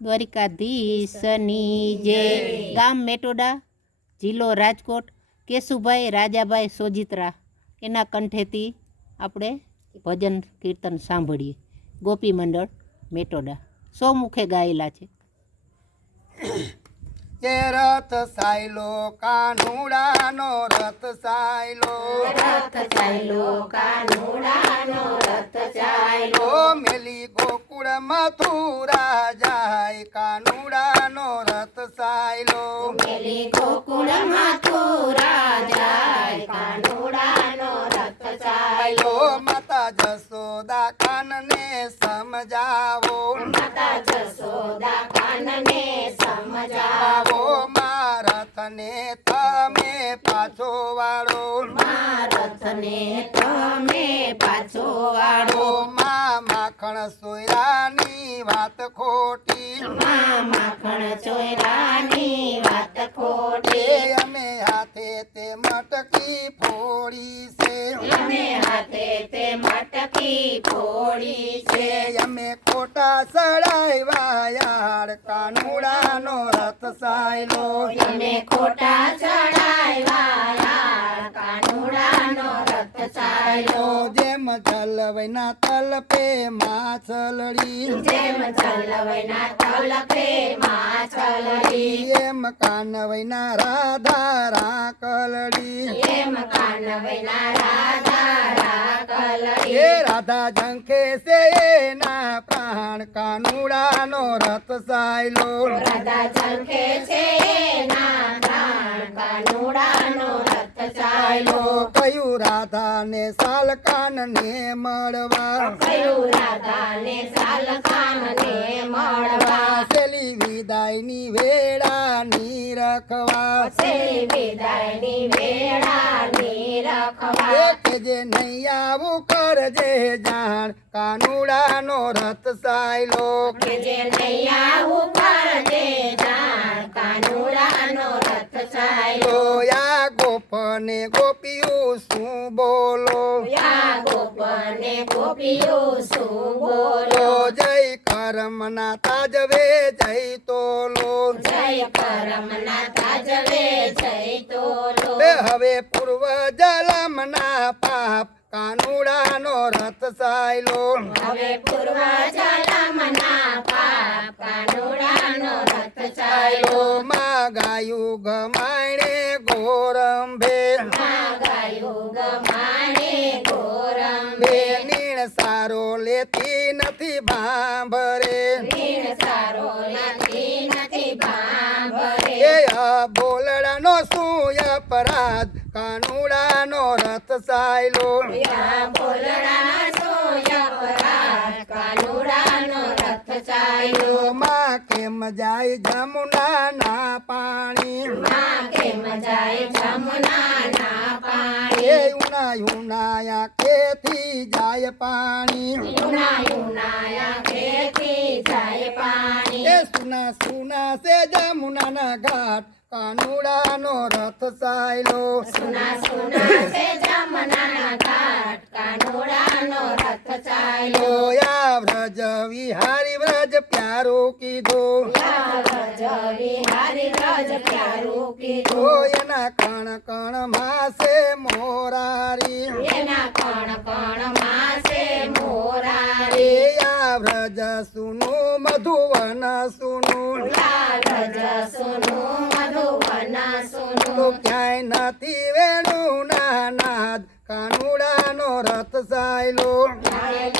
દ્વારિકાધીશની જય। ગામ મેટોડા, જિલ્લો રાજકોટ, કેશુભાઈ રાજાભાઈ સોજિત્રા એના કંઠેથી આપણે ભજન કીર્તન સાંભળીએ। ગોપી મંડળ મેટોડા સોમુખે ગાયેલા છે। કે રથ સાયલો કાનુડાનો રથ સાયલો, રથ ચાલ્યો કાનુડાનો રથ ચાલ્યો, મેલી ગોકુળ મથુરા જાય કાનુડાનો રથ સાયલો, મેલી ગોકુળ મથુરા જાય કાનુડાનો રથ ચાલ્યો, માતા જશોદા કાનને સમજાવો, માતા જશોદા કાનને સમજાવો, રથને તમે પાછો વાળો, રથને તમે પાછો વાળો, માખણ સોયરાની વાત ખોટી, માખણ ચોયરાની વાત ખોટી, અમે હાથે તે મટકી ફોડી છે, અમે હાથે તે મટકી ફોડી છે, અમે ખોટા સડાવ્યા યાર કાનુડાનો રથ સાયલો, અમે ખોટા ચડાવ્યા યાર કાનુડાનો રથ ચાલ્યો, જેમ જલવૈના તલપે માછલડી, જેમ ચલવૈના તલપે માછલડી, એમ કાનવૈના રાધા રાકલડી, એમ કાનવૈના રાધા રાકલડી, એ રાધા ઝંખે છે એના પ્રાણ કાનુડાનો રથ સાયલો, રાધા ઝંખે છે એના પ્રાણ કાનુડાનો રથ ચાલ્યો, કયું રાધાને સાલકાનને મળવા, કયું રાધાને સાલખાનને મળવા, સેલી વિદાયની વેળાની રખવા, છેલ્લી વિદાયની વેળાની રખવા, એક જે નહીં આવું કરજે જાણ કાનુડાનો રથ સાયલો, કે જે નહીં આવું કરજે જાણ કાનુડાનો રથ ચાલ્યો, યા ગોપને ગોપીયું શું બોલો, યા ગોપને ગોપીઓ શું બોલો, જય કરમના તાજવે જય તોલો, જય પરમના તાજવે જય તોલો, હવે પૂર્વ જલમના પાપ કાનુડાનો રથ સાયલો, હવે પૂર્વ જલમના પાપ કાનુડાનો રથ ચાલ્યો, માં ગાયું ગમાણે ગોરંભે, ગાયું ગમાણે ગોરંબે, નીણ સારો લેતી નથી ભાંભરે, વીણ સારો નથી ભાંભરે, એ બોલડાનો શું અપરાધ કાનુડાનો રથ સાયલો, યા બોલડાના સોય પરાગ કાનુડાનો રથ ચાલ્યો, માં કેમ જાય જમુના ના પાણી, માં કેમ જાય જમુનાના એ પાણી, ઉનાયા ખેથી જાય પાણી, યુનાયા ખેતી જાય પાણી, એ સુના સુના સે જમુનાના ઘાટ કાનુડાનો રથ સાયલો, સુના સુના છે જમનાના ઘાટ કાનુડાનો રથ ચાલ્યો, યા વ્રજ વિહારી વ્રજ પ્યારું કીધું, વ્રજ વિહારી વ્રજ પ્યારું કીધું, એના કણ કણ માસે મોરારી, એના કણ કણ માસે મોરારી, એ યા વ્રજ સુનું મધુવન સુનું, વ્રજ સુનું મધુવન સુનું, તો ક્યાંય નથી વેણું ના નાદ કાનુડાનો રથ સાયલો,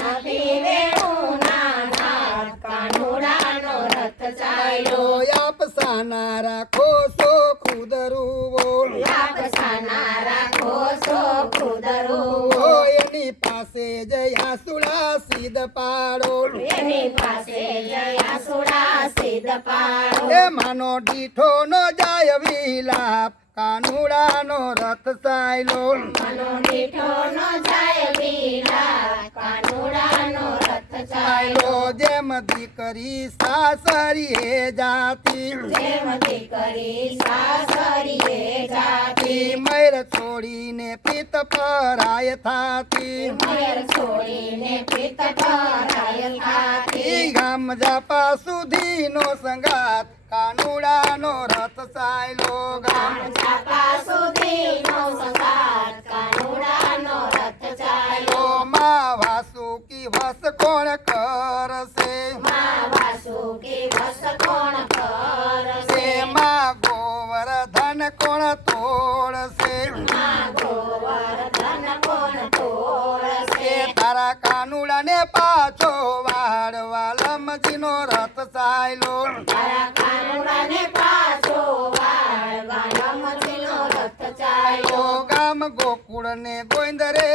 નથી વેણુના નાદ કાનુડાનો રથ ચાલ્યો, આપસાના રાખો સો ખુદરુવો, આપસાના રાખો સો ખુદરુઓ, એની પાસે જયા સુડા સીધ પાડો, એની પાસે જયા સુડા સિદ્ધ પાડો, એ માનો દીઠો નો જાય વિલાપ કાનુડાનો રથ સાયલો, મનો મીઠો નો જાય વિરાટ કાનુડાનો રથ ચાલ્યો ચાલ્યો જેમ દીકરી સાસરીએ જાતી જેમ દીકરી સાસરીએ જાતી મૈર છોડીને પિત પરાય થાતી મયર છોડીને પિત પરાય ખાતી ગામ જાપા સુધીનો સંગાત કાનુડાનો રથ ચાલ્યો ગામ ચાપા સુધીનો સંગાત કાનુડાનો રથ ચાલ્યો માં વાસુકી વસ કોણ કરશે માં વાસુકી વસ કોણ કરશે માં ગોવર્ધન કોણ તોડશે માં ગોવર્ધન કોણ તોડશે તારા કાનુડાને પાછો વાળવા લમજીનો રથ ચાલ્યો તારા કાનુડાને પાછો વાળવા લમજીનો રથ ચાલ્યો ગામ ગોકુળ ને ગોંદરે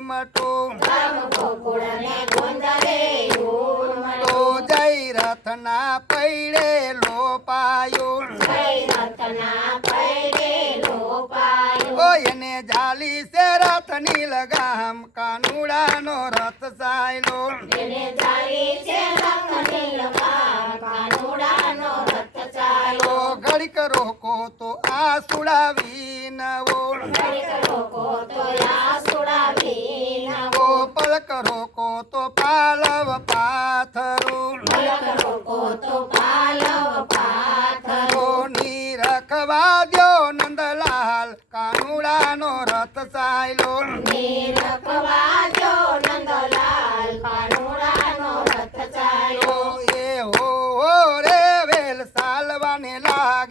મટો ગામ ગોકુળને ગોંદરે તો જય રથના પૈડે લોપાયો જય રથના પૈડે લોપાયો ઓ એને જાલી સે રથની લગામ કાનુડાનો રથ ચાલ્યો એને જાળી છે રથની લગામ કાનુડાનો રથ ચાલ્યો ઘડીક રોકો તો આ સુડાવી નવો ઘડીક રોકો તો આસુડાવી નવો પલક રોકો તો પાલવ પાથરું પલક રોકો તો પાલવ પાથરો રખવા દ્યો નંદલાલ કાનુડાનો રથ ચાલ્યો